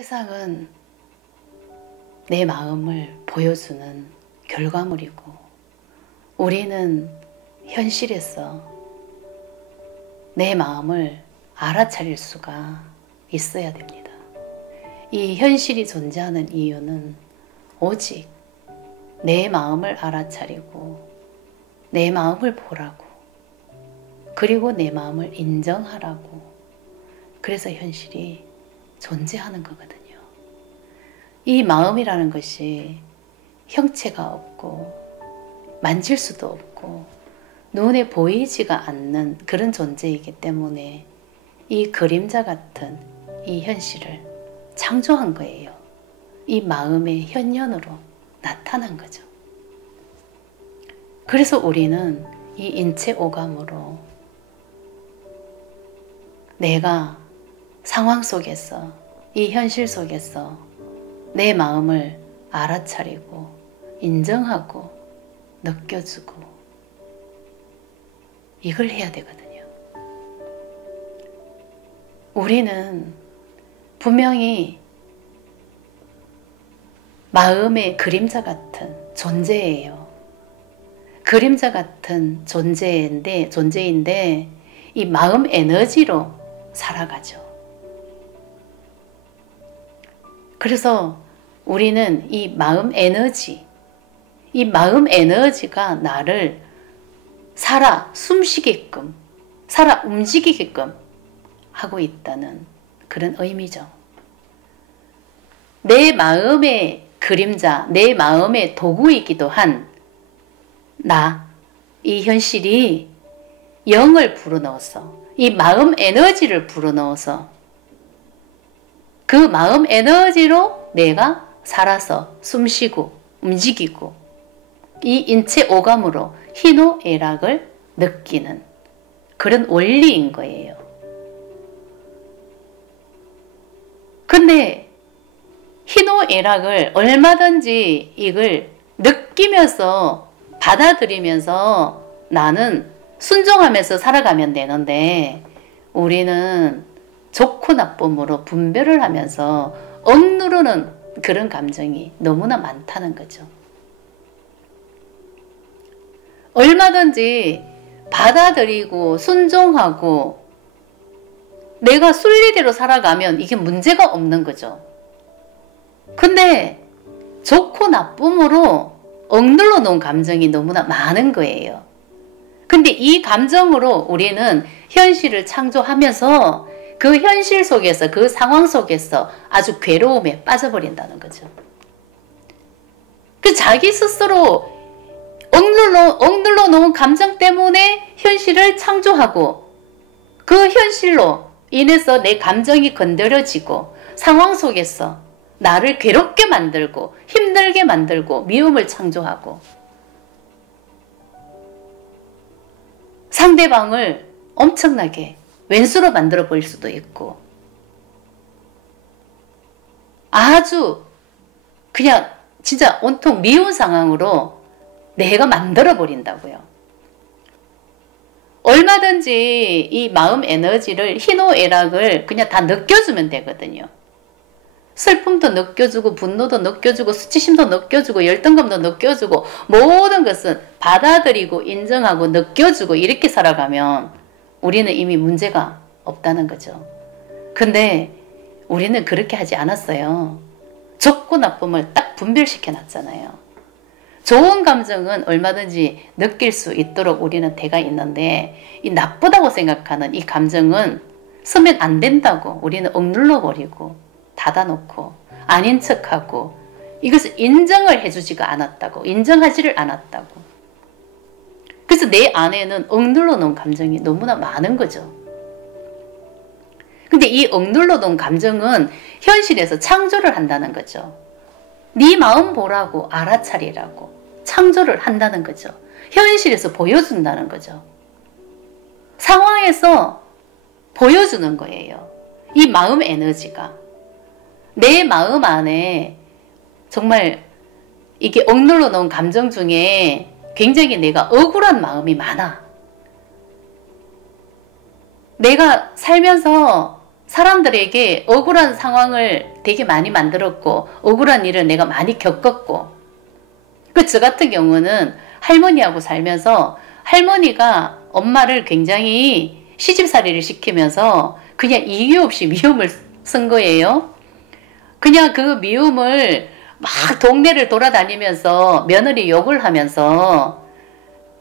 세상은 내 마음을 보여주는 결과물이고 우리는 현실에서 내 마음을 알아차릴 수가 있어야 됩니다. 이 현실이 존재하는 이유는 오직 내 마음을 알아차리고 내 마음을 보라고, 그리고 내 마음을 인정하라고, 그래서 현실이 존재하는 거거든요. 이 마음이라는 것이 형체가 없고 만질 수도 없고 눈에 보이지가 않는 그런 존재이기 때문에 이 그림자 같은 이 현실을 창조한 거예요. 이 마음의 현현으로 나타난 거죠. 그래서 우리는 이 인체 오감으로 내가 상황 속에서, 이 현실 속에서 내 마음을 알아차리고 인정하고 느껴주고 이걸 해야 되거든요. 우리는 분명히 마음의 그림자 같은 존재예요. 그림자 같은 존재인데 이 마음 에너지로 살아가죠. 그래서 우리는 이 마음 에너지가 나를 살아 숨쉬게끔, 살아 움직이게끔 하고 있다는 그런 의미죠. 내 마음의 그림자, 내 마음의 도구이기도 한 나, 이 현실이 영을 불어넣어서, 이 마음 에너지를 불어넣어서 그 마음 에너지로 내가 살아서 숨쉬고 움직이고 이 인체 오감으로 희노애락을 느끼는 그런 원리인 거예요. 근데 희노애락을 얼마든지 이걸 느끼면서 받아들이면서 나는 순종하면서 살아가면 되는데 우리는 좋고 나쁨으로 분별을 하면서 억누르는 그런 감정이 너무나 많다는 거죠. 얼마든지 받아들이고 순종하고 내가 순리대로 살아가면 이게 문제가 없는 거죠. 근데 좋고 나쁨으로 억눌러 놓은 감정이 너무나 많은 거예요. 근데 이 감정으로 우리는 현실을 창조하면서 그 현실 속에서, 그 상황 속에서 아주 괴로움에 빠져버린다는 거죠. 그 자기 스스로 억눌러 놓은 감정 때문에 현실을 창조하고 그 현실로 인해서 내 감정이 건드려지고 상황 속에서 나를 괴롭게 만들고 힘들게 만들고 미움을 창조하고 상대방을 엄청나게 왼수로 만들어 버릴 수도 있고 아주 그냥 진짜 온통 미운 상황으로 내가 만들어 버린다고요. 얼마든지 이 마음 에너지를 희노애락을 그냥 다 느껴주면 되거든요. 슬픔도 느껴주고 분노도 느껴주고 수치심도 느껴주고 열등감도 느껴주고 모든 것은 받아들이고 인정하고 느껴주고 이렇게 살아가면 우리는 이미 문제가 없다는 거죠. 근데 우리는 그렇게 하지 않았어요. 좋고 나쁨을 딱 분별시켜 놨잖아요. 좋은 감정은 얼마든지 느낄 수 있도록 우리는 대가 있는데 이 나쁘다고 생각하는 이 감정은 쓰면 안 된다고 우리는 억눌러 버리고 닫아놓고 아닌 척하고 이것을 인정을 해주지가 않았다고, 인정하지를 않았다고. 그래서 내 안에는 억눌러 놓은 감정이 너무나 많은 거죠. 근데 이 억눌러 놓은 감정은 현실에서 창조를 한다는 거죠. 네 마음 보라고, 알아차리라고 창조를 한다는 거죠. 현실에서 보여준다는 거죠. 상황에서 보여주는 거예요. 이 마음 에너지가 내 마음 안에 정말 이게 억눌러 놓은 감정 중에 굉장히 내가 억울한 마음이 많아. 내가 살면서 사람들에게 억울한 상황을 되게 많이 만들었고 억울한 일을 내가 많이 겪었고 저 같은 경우는 할머니하고 살면서 할머니가 엄마를 굉장히 시집살이를 시키면서 그냥 이유 없이 미움을 쓴 거예요. 그냥 그 미움을 막 동네를 돌아다니면서 며느리 욕을 하면서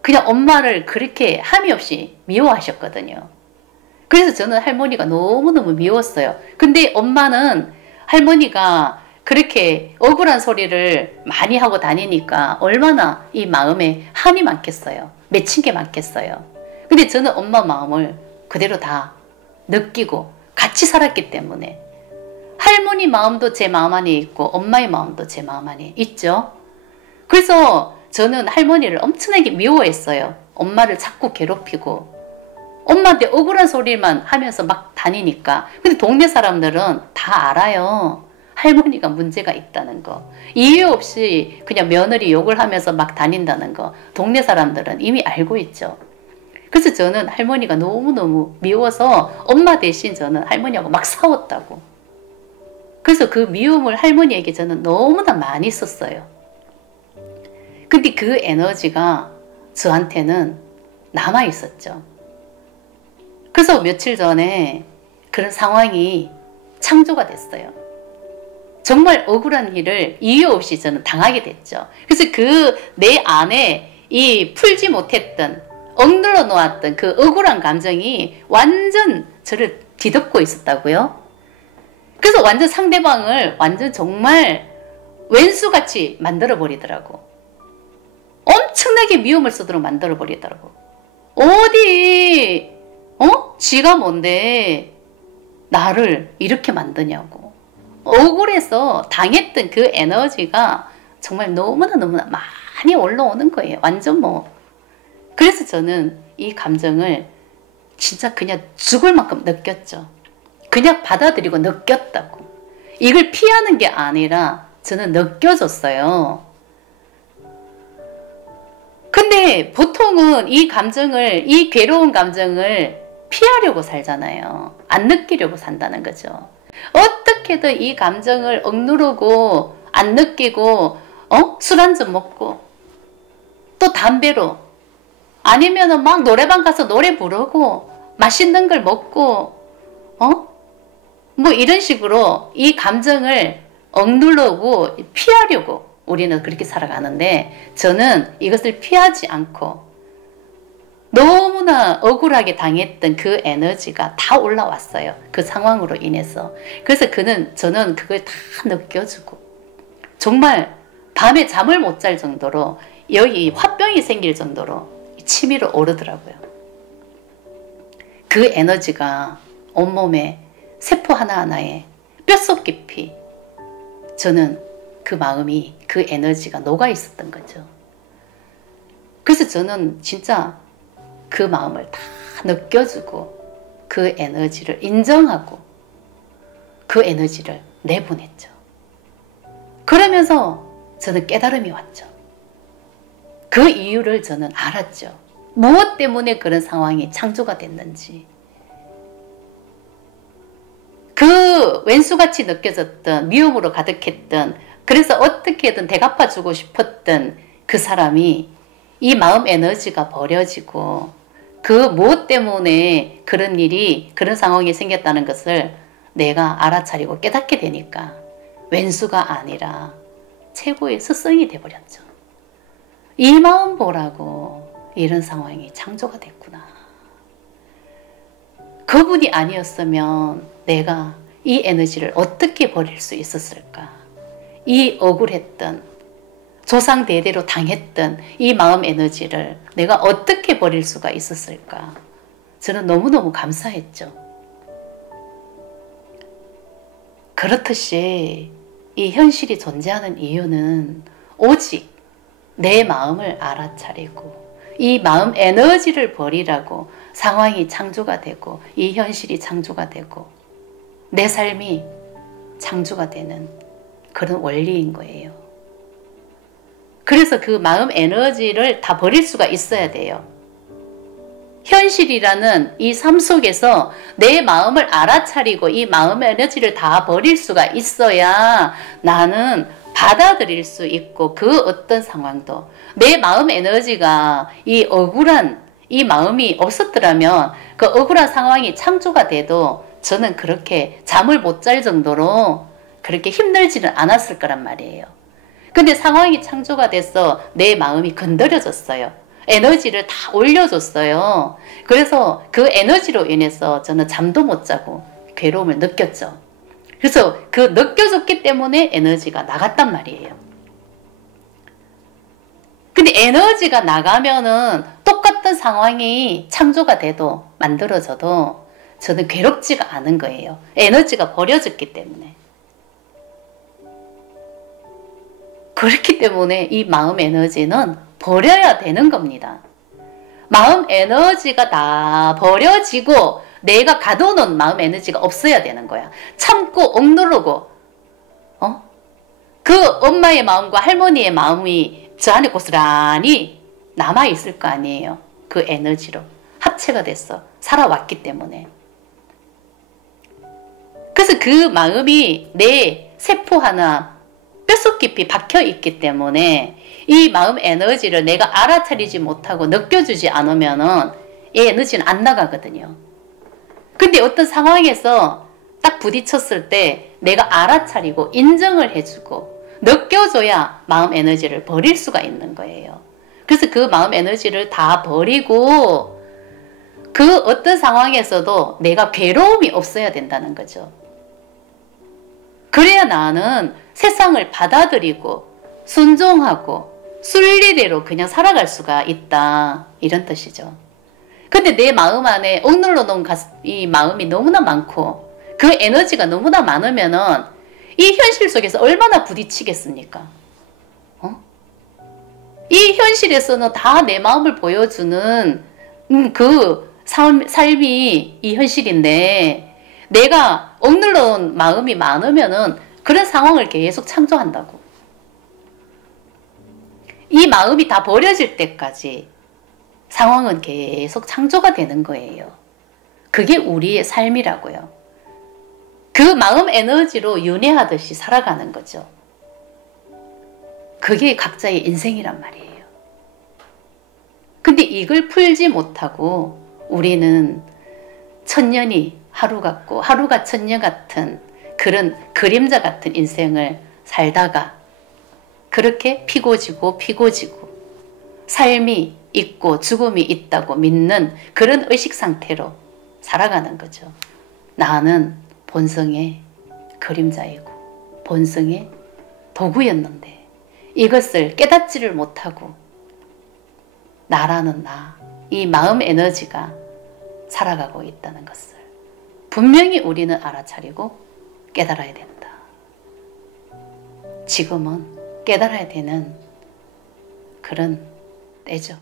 그냥 엄마를 그렇게 함이 없이 미워하셨거든요. 그래서 저는 할머니가 너무너무 미웠어요. 근데 엄마는 할머니가 그렇게 억울한 소리를 많이 하고 다니니까 얼마나 이 마음에 한이 많겠어요. 맺힌 게 많겠어요. 근데 저는 엄마 마음을 그대로 다 느끼고 같이 살았기 때문에 할머니 마음도 제 마음 안에 있고 엄마의 마음도 제 마음 안에 있죠. 그래서 저는 할머니를 엄청나게 미워했어요. 엄마를 자꾸 괴롭히고 엄마한테 억울한 소리만 하면서 막 다니니까. 근데 동네 사람들은 다 알아요. 할머니가 문제가 있다는 거. 이유 없이 그냥 며느리 욕을 하면서 막 다닌다는 거. 동네 사람들은 이미 알고 있죠. 그래서 저는 할머니가 너무너무 미워서 엄마 대신 저는 할머니하고 막 싸웠다고. 그래서 그 미움을 할머니에게 저는 너무나 많이 썼어요. 근데 그 에너지가 저한테는 남아 있었죠. 그래서 며칠 전에 그런 상황이 창조가 됐어요. 정말 억울한 일을 이유 없이 저는 당하게 됐죠. 그래서 그 내 안에 이 풀지 못했던 억눌러 놓았던 그 억울한 감정이 완전 저를 뒤덮고 있었다고요. 그래서 완전 상대방을 완전 정말 왼수같이 만들어 버리더라고. 엄청나게 미움을 쓰도록 만들어 버리더라고. 어디 지가 뭔데 나를 이렇게 만드냐고. 억울해서 당했던 그 에너지가 정말 너무나 많이 올라오는 거예요. 완전 뭐. 그래서 저는 이 감정을 진짜 그냥 죽을 만큼 느꼈죠. 그냥 받아들이고 느꼈다고. 이걸 피하는 게 아니라 저는 느껴졌어요. 근데 보통은 이 감정을, 이 괴로운 감정을 피하려고 살잖아요. 안 느끼려고 산다는 거죠. 어떻게든 이 감정을 억누르고 안 느끼고 술 한잔 먹고 또 담배로 아니면은 막 노래방 가서 노래 부르고 맛있는 걸 먹고 뭐 이런 식으로 이 감정을 억누르고 피하려고 우리는 그렇게 살아가는데 저는 이것을 피하지 않고 너무나 억울하게 당했던 그 에너지가 다 올라왔어요. 그 상황으로 인해서. 그래서 저는 그걸 다 느껴주고 정말 밤에 잠을 못 잘 정도로 여기 화병이 생길 정도로 치밀어 오르더라고요. 그 에너지가 온몸에 세포 하나하나에 뼛속 깊이 저는 그 마음이 그 에너지가 녹아 있었던 거죠. 그래서 저는 진짜 그 마음을 다 느껴주고 그 에너지를 인정하고 그 에너지를 내보냈죠. 그러면서 저는 깨달음이 왔죠. 그 이유를 저는 알았죠. 무엇 때문에 그런 상황이 창조가 됐는지. 그 왼수같이 느껴졌던 미움으로 가득했던 그래서 어떻게든 대갚아주고 싶었던 그 사람이 이 마음 에너지가 버려지고 그 무엇 때문에 그런 일이 그런 상황이 생겼다는 것을 내가 알아차리고 깨닫게 되니까 왼수가 아니라 최고의 스승이 돼버렸죠. 이 마음 보라고 이런 상황이 창조가 됐구나. 그분이 아니었으면 내가 이 에너지를 어떻게 버릴 수 있었을까? 이 억울했던 조상 대대로 당했던 이 마음 에너지를 내가 어떻게 버릴 수가 있었을까? 저는 너무너무 감사했죠. 그렇듯이 이 현실이 존재하는 이유는 오직 내 마음을 알아차리고 이 마음 에너지를 버리라고 상황이 창조가 되고 이 현실이 창조가 되고 내 삶이 창조가 되는 그런 원리인 거예요. 그래서 그 마음 에너지를 다 버릴 수가 있어야 돼요. 현실이라는 이 삶 속에서 내 마음을 알아차리고 이 마음의 에너지를 다 버릴 수가 있어야 나는 받아들일 수 있고 그 어떤 상황도 내 마음 에너지가 이 억울한 이 마음이 없었더라면 그 억울한 상황이 창조가 돼도 저는 그렇게 잠을 못 잘 정도로 그렇게 힘들지는 않았을 거란 말이에요. 근데 상황이 창조가 돼서 내 마음이 건드려졌어요. 에너지를 다 올려줬어요. 그래서 그 에너지로 인해서 저는 잠도 못 자고 괴로움을 느꼈죠. 그래서 그 느껴졌기 때문에 에너지가 나갔단 말이에요. 근데 에너지가 나가면은 똑같은 상황이 창조가 돼도 만들어져도 저는 괴롭지가 않은 거예요. 에너지가 버려졌기 때문에. 그렇기 때문에 이 마음 에너지는 버려야 되는 겁니다. 마음 에너지가 다 버려지고 내가 가둬놓은 마음 에너지가 없어야 되는 거야. 참고 억누르고 그 엄마의 마음과 할머니의 마음이 저 안에 고스란히 남아있을 거 아니에요. 그 에너지로 합체가 됐어. 살아왔기 때문에. 그래서 그 마음이 내 세포 하나 뼛속 깊이 박혀있기 때문에 이 마음 에너지를 내가 알아차리지 못하고 느껴주지 않으면은 이 에너지는 안 나가거든요. 근데 어떤 상황에서 딱 부딪혔을 때 내가 알아차리고 인정을 해주고 느껴줘야 마음 에너지를 버릴 수가 있는 거예요. 그래서 그 마음 에너지를 다 버리고 그 어떤 상황에서도 내가 괴로움이 없어야 된다는 거죠. 그래야 나는 세상을 받아들이고 순종하고 순리대로 그냥 살아갈 수가 있다. 이런 뜻이죠. 근데 내 마음 안에 억눌러 놓은 이 마음이 너무나 많고 그 에너지가 너무나 많으면은 이 현실 속에서 얼마나 부딪히겠습니까? 이 현실에서는 다 내 마음을 보여주는 그 삶이 이 현실인데 내가 억눌러 놓은 마음이 많으면은 그런 상황을 계속 창조한다고. 이 마음이 다 버려질 때까지 상황은 계속 창조가 되는 거예요. 그게 우리의 삶이라고요. 그 마음 에너지로 윤회하듯이 살아가는 거죠. 그게 각자의 인생이란 말이에요. 근데 이걸 풀지 못하고 우리는 천년이 하루 같고 하루가 천년 같은 그런 그림자 같은 인생을 살다가 그렇게 피고 지고 피고 지고 삶이 있고 죽음이 있다고 믿는 그런 의식 상태로 살아가는 거죠. 나는 본성의 그림자이고 본성의 도구였는데 이것을 깨닫지를 못하고 나라는 나, 이 마음 에너지가 살아가고 있다는 것을 분명히 우리는 알아차리고 깨달아야 된다. 지금은 깨달아야 되는 그런 때죠.